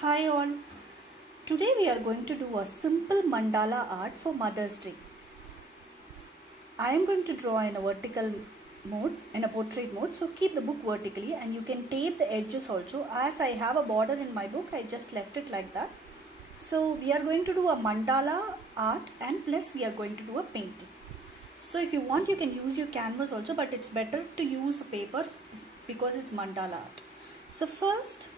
Hi all. Today we are going to do a simple mandala art for Mother's Day. I am going to draw in a vertical mode, in a portrait mode. So keep the book vertically and you can tape the edges also. As I have a border in my book, I just left it like that. So we are going to do a mandala art and plus we are going to do a painting. So if you want you can use your canvas also, but it's better to use a paper because it's mandala art. So first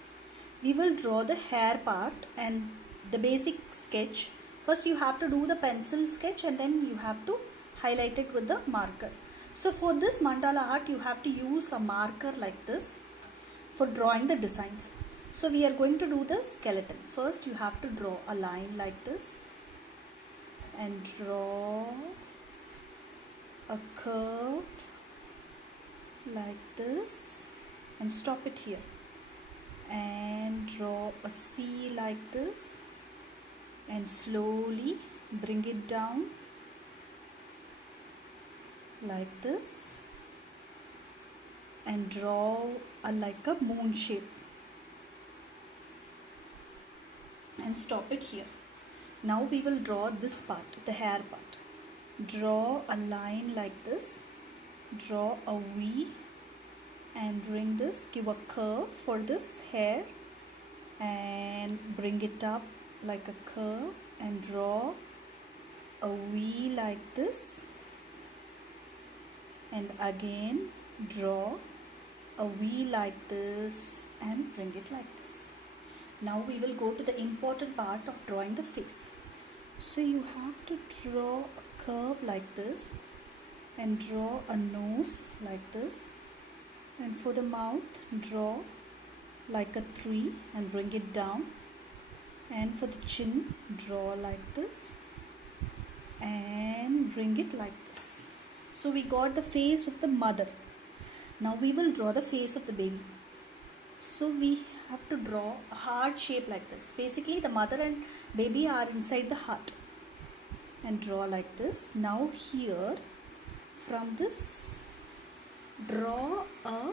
we will draw the hair part and the basic sketch. First you have to do the pencil sketch and then you have to highlight it with the marker. So for this mandala art you have to use a marker like this for drawing the designs. So we are going to do the skeleton. First you have to draw a line like this and draw a curve like this and stop it here and draw a C like this and slowly bring it down like this and draw like a moon shape and stop it here. Now we will draw this part, the hair part. Draw a line like this, draw a V and bring this, give a curve for this hair and bring it up like a curve and draw a V like this and again draw a V like this and bring it like this. Now we will go to the important part of drawing the face. So you have to draw a curve like this and draw a nose like this, and for the mouth draw like a 3 and bring it down, and for the chin draw like this and bring it like this. So we got the face of the mother. Now we will draw the face of the baby. So we have to draw a heart shape like this. Basically the mother and baby are inside the heart and draw like this. Now here from this draw a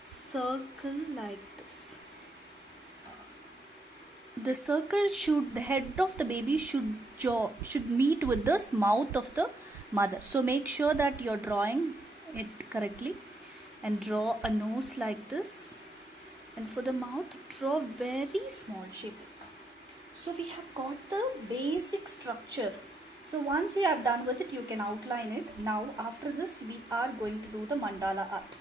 circle like this. The circle should, the head of the baby should meet with the mouth of the mother. So make sure that you're drawing it correctly and draw a nose like this, and for the mouth draw very small shape like this. So we have got the basic structure. So once we are done with it you can outline it. Now after this we are going to do the mandala art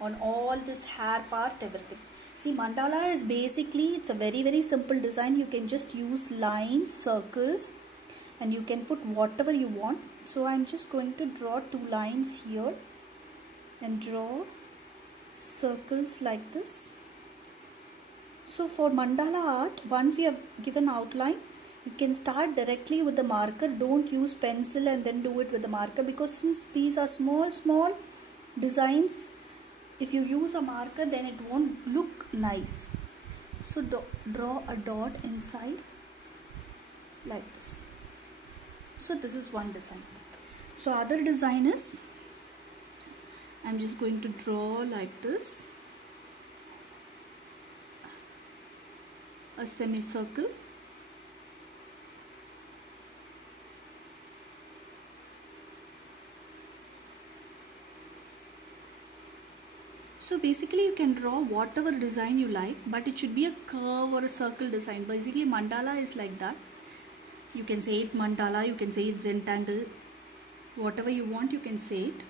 on all this hair part, everything. See, mandala is basically, it's a very simple design. You can just use lines, circles and you can put whatever you want. So I'm just going to draw 2 lines here and draw circles like this. So for mandala art, once you have given outline, you can start directly with the marker. Don't use pencil and then do it with the marker, because since these are small designs, if you use a marker then it won't look nice. So draw a dot inside like this. So this is one design. So other design is, I'm just going to draw like this a semicircle. So basically you can draw whatever design you like, but it should be a curve or a circle design. Basically mandala is like that. You can say it mandala, you can say it zentangle, whatever you want you can say it.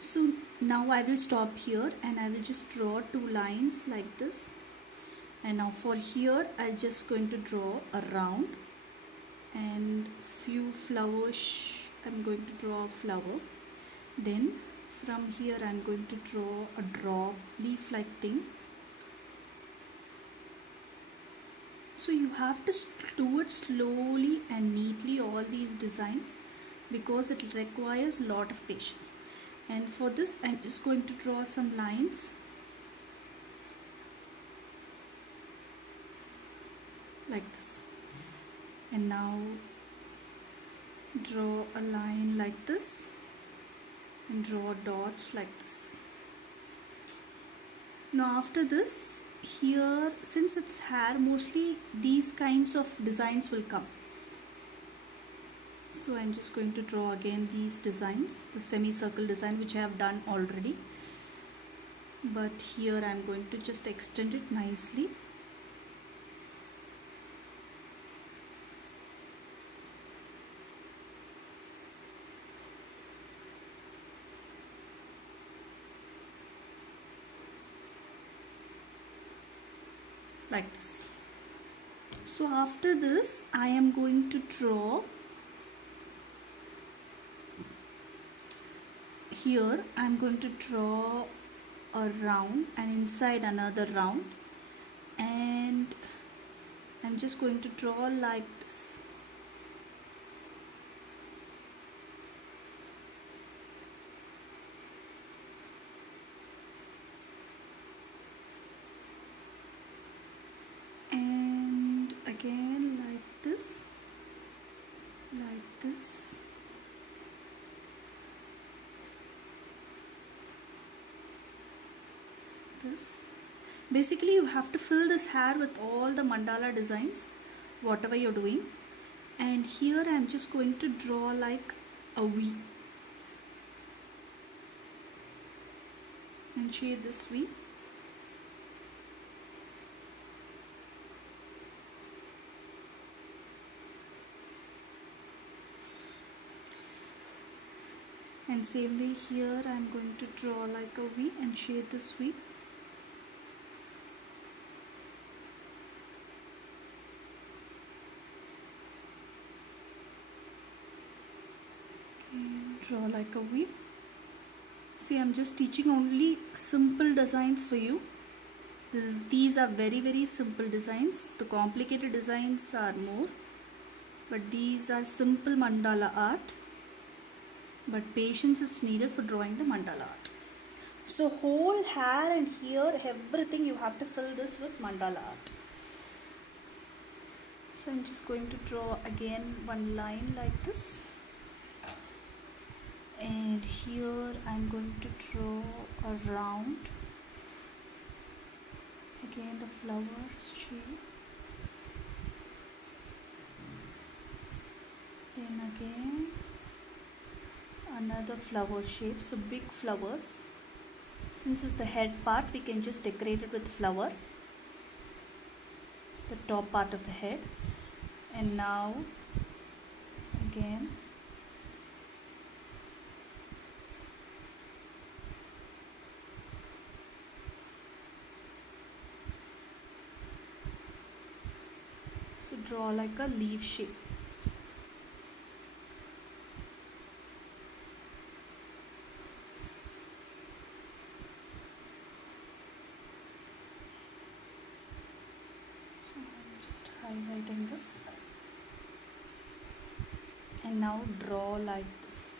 So now I will stop here and I will just draw 2 lines like this. And now for here I'm just going to draw a round and few flowers. I'm going to draw a flower. Then from here I'm going to draw a drop leaf like thing. So you have to do it slowly and neatly, all these designs, because it requires a lot of patience. And for this I'm just going to draw some lines like this, and now draw a line like this and draw dots like this. Now after this here, since it's hair, mostly these kinds of designs will come. So I'm just going to draw again these designs, the semicircle design which I have done already, but here I'm going to just extend it nicely. Like this. So after this I am going to draw here, I'm going to draw a round and inside another round, and I'm just going to draw like this. And again like this, like this. This. Basically you have to fill this hair with all the mandala designs, whatever you're doing. And here I'm just going to draw like a V and shade this V. And same way here I'm going to draw like a V and shade this V. And draw like a V. See, I'm just teaching only simple designs for you. These are very simple designs. The complicated designs are more, but these are simple mandala art. But patience is needed for drawing the mandala art. So whole hair and here everything you have to fill this with mandala art. So I'm just going to draw again one line like this, and here I'm going to draw a round, again the flower shape, then again another flower shape, so big flowers. Since it's the head part, we can just decorate it with flower, the top part of the head. And now again so draw like a leaf shape. Highlighting this, and now draw like this.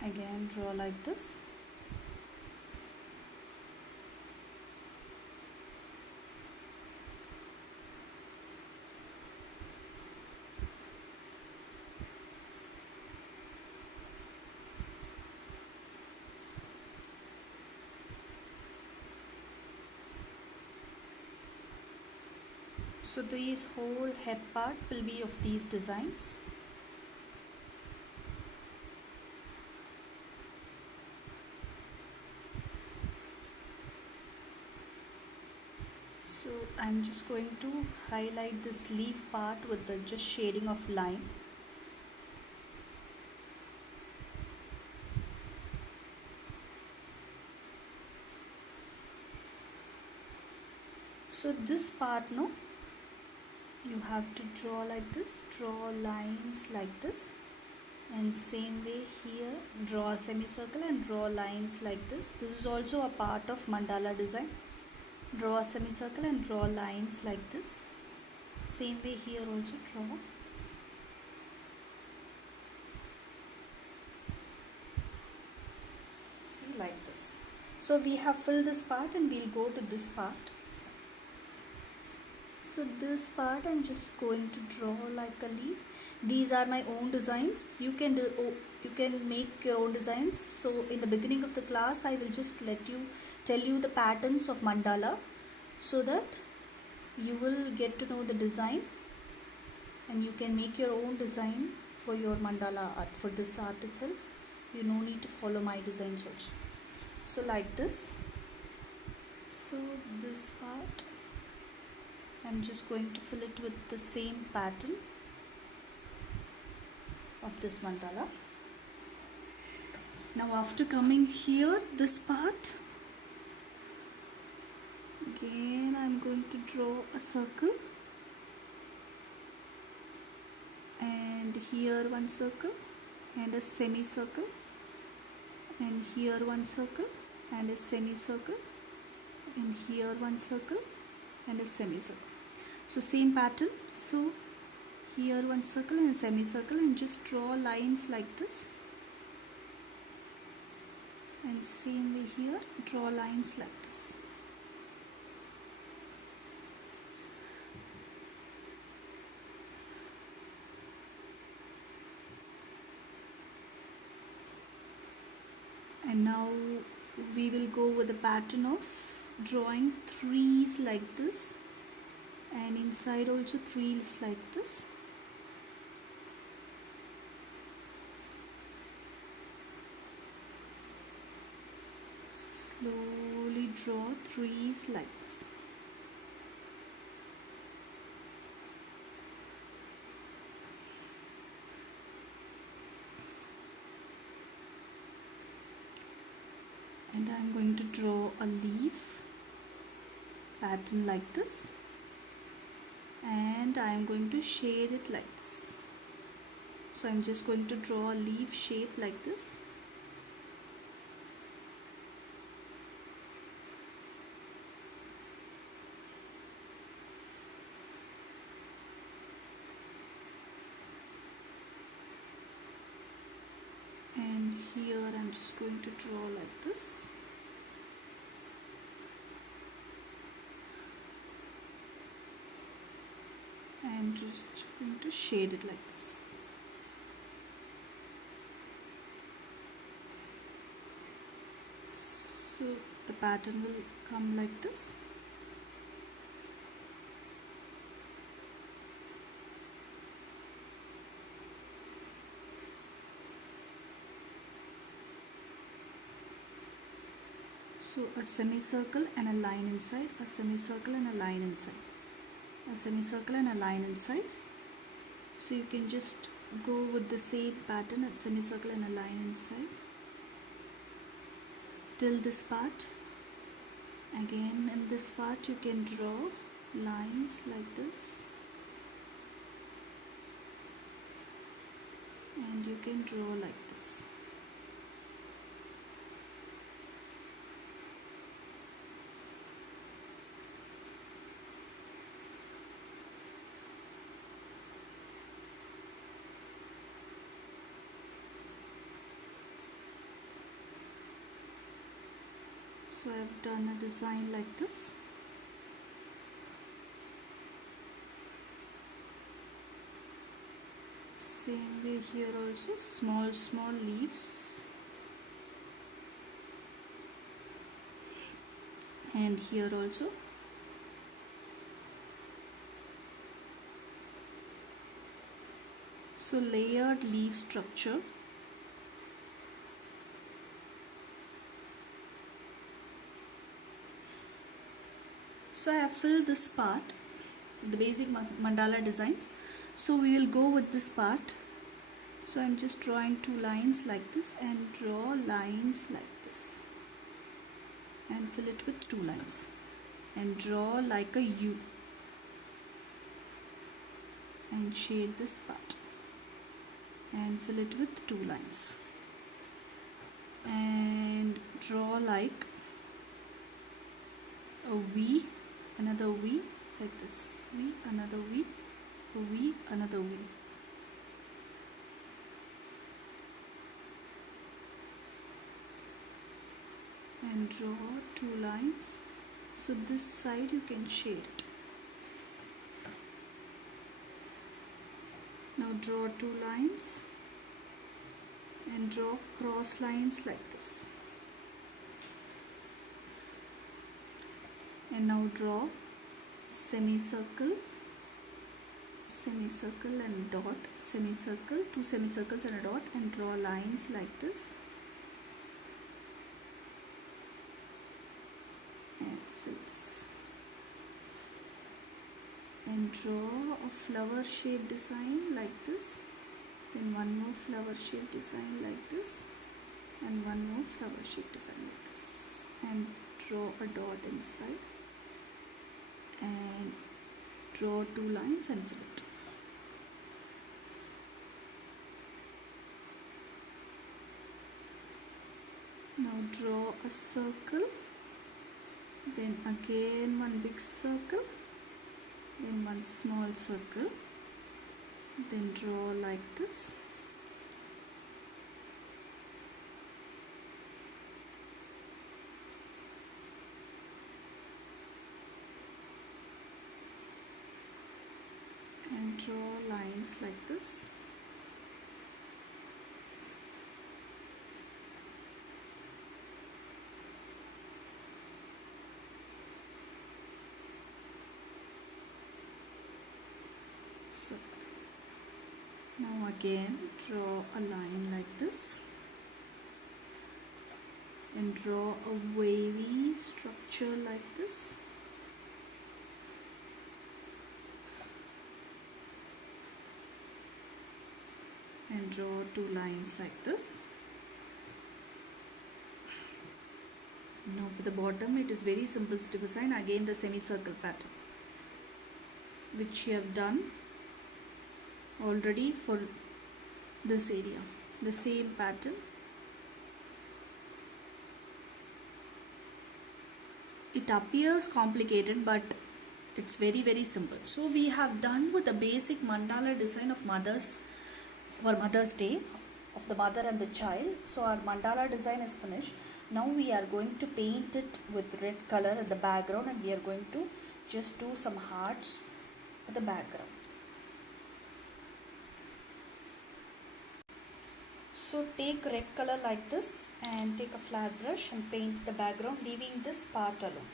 Again draw like this. So this whole head part will be of these designs. So I'm just going to highlight this leaf part with the just shading of line. So this part, no, you have to draw like this, draw lines like this, and same way here draw a semicircle and draw lines like this. This is also a part of mandala design. Draw a semicircle and draw lines like this. Same way here also draw. See, like this. So we have filled this part and we'll go to this part. So this part I'm just going to draw like a leaf. These are my own designs. You can make your own designs. So in the beginning of the class I will just tell you the patterns of mandala, so that you will get to know the design and you can make your own design for your mandala art, for this art itself. You no need to follow my designs also. So like this. So this part I'm just going to fill it with the same pattern of this mandala. Now after coming here, this part, again I'm going to draw a circle, and here one circle and a semicircle, and here one circle and a semicircle, and here one circle and a semicircle. So same pattern. So here one circle and a semicircle, and just draw lines like this, and same way here, draw lines like this. And now we will go with the pattern of drawing trees like this, and inside also trees like this. So slowly draw trees like this. And I'm going to draw a leaf pattern like this, and I'm going to shade it like this. So I'm just going to draw a leaf shape like this. And here I'm just going to draw like this. And just going to shade it like this. So the pattern will come like this. So a semicircle and a line inside, a semicircle and a line inside, a semicircle and a line inside. So you can just go with the same pattern, a semicircle and a line inside till this part. Again in this part you can draw lines like this, and you can draw like this. So I've done a design like this. Same way here also, small leaves, and here also. So layered leaf structure. So I have filled this part, the basic mandala designs. So we will go with this part. So I'm just drawing two lines like this, and draw lines like this, and fill it with two lines, and draw like a U, and shade this part, and fill it with two lines, and draw like a V, another V like this, V, another V, a V, another V. and draw two lines. So this side you can shade it. Now draw two lines and draw cross lines like this. And now draw semicircle, semicircle and dot, semicircle, two semicircles and a dot, and draw lines like this. And fill this. And draw a flower shaped design like this. Then one more flower shaped design like this. And one more flower shaped design like this. And draw a dot inside. And draw two lines and fill it. Now draw a circle, then again one big circle, then one small circle, then draw like this. And draw lines like this. So now again draw a line like this and draw a wavy structure like this. And draw two lines like this. Now for the bottom it is very simple to design, again the semicircle pattern which you have done already for this area, the same pattern. It appears complicated but it's very simple. So we have done with the basic mandala design of mothers for Mother's Day, of the mother and the child. So our mandala design is finished. Now we are going to paint it with red color in the background, and we are going to just do some hearts for the background. So take red color like this and take a flat brush and paint the background, leaving this part alone.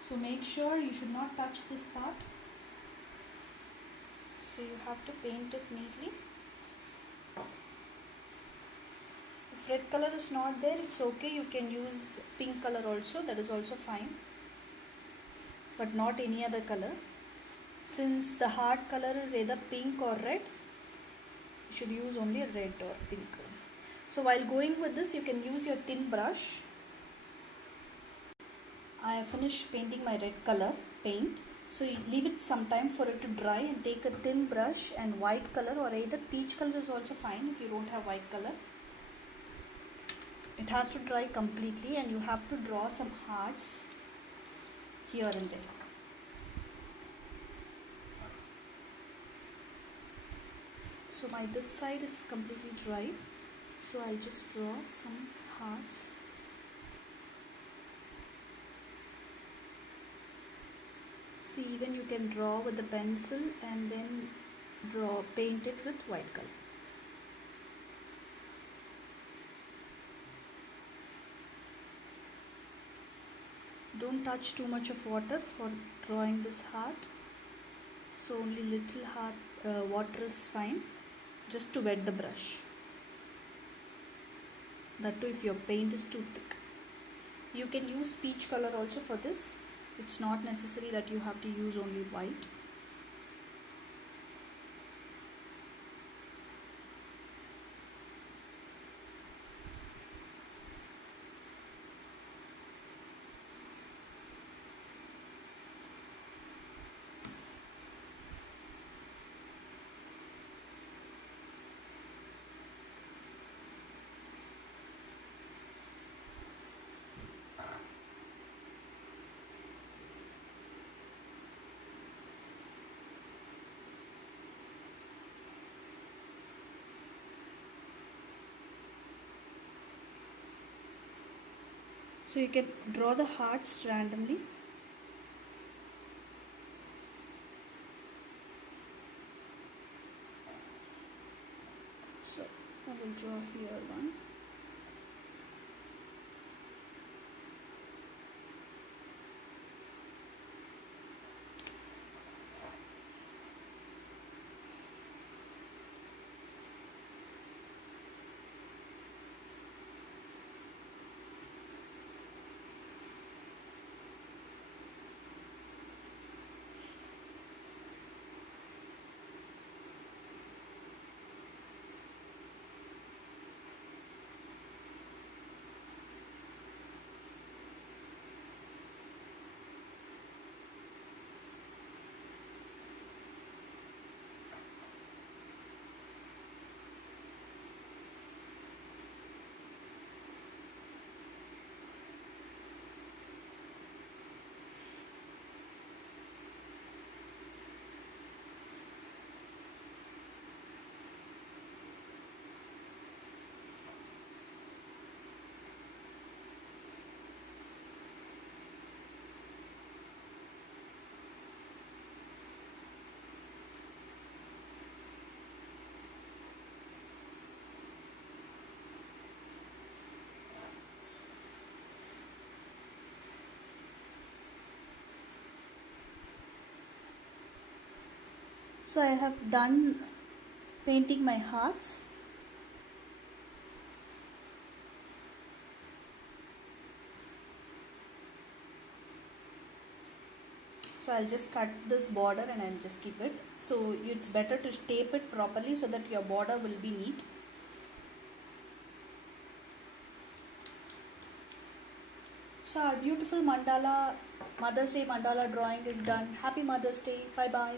So make sure you should not touch this part. So you have to paint it neatly. If red color is not there, it's okay, you can use pink color also, that is also fine, but not any other color. Since the heart color is either pink or red, you should use only red or pink color. So while going with this, you can use your thin brush. I have finished painting my red color paint. So you leave it some time for it to dry and take a thin brush and white color, or either peach color is also fine if you don't have white color. It has to dry completely and you have to draw some hearts here and there. So my this side is completely dry, so I'll just draw some hearts. See, even you can draw with the pencil and then paint it with white color. Don't touch too much of water for drawing this heart. So only little water is fine, just to wet the brush. That too if your paint is too thick. You can use peach color also for this. It's not necessary that you have to use only white. So you can draw the hearts randomly. So I will draw here one. So I have done painting my hearts. So I'll just cut this border and I'll just keep it. So it's better to tape it properly so that your border will be neat. So our beautiful mandala, Mother's Day mandala drawing is done. Happy Mother's Day. Bye bye.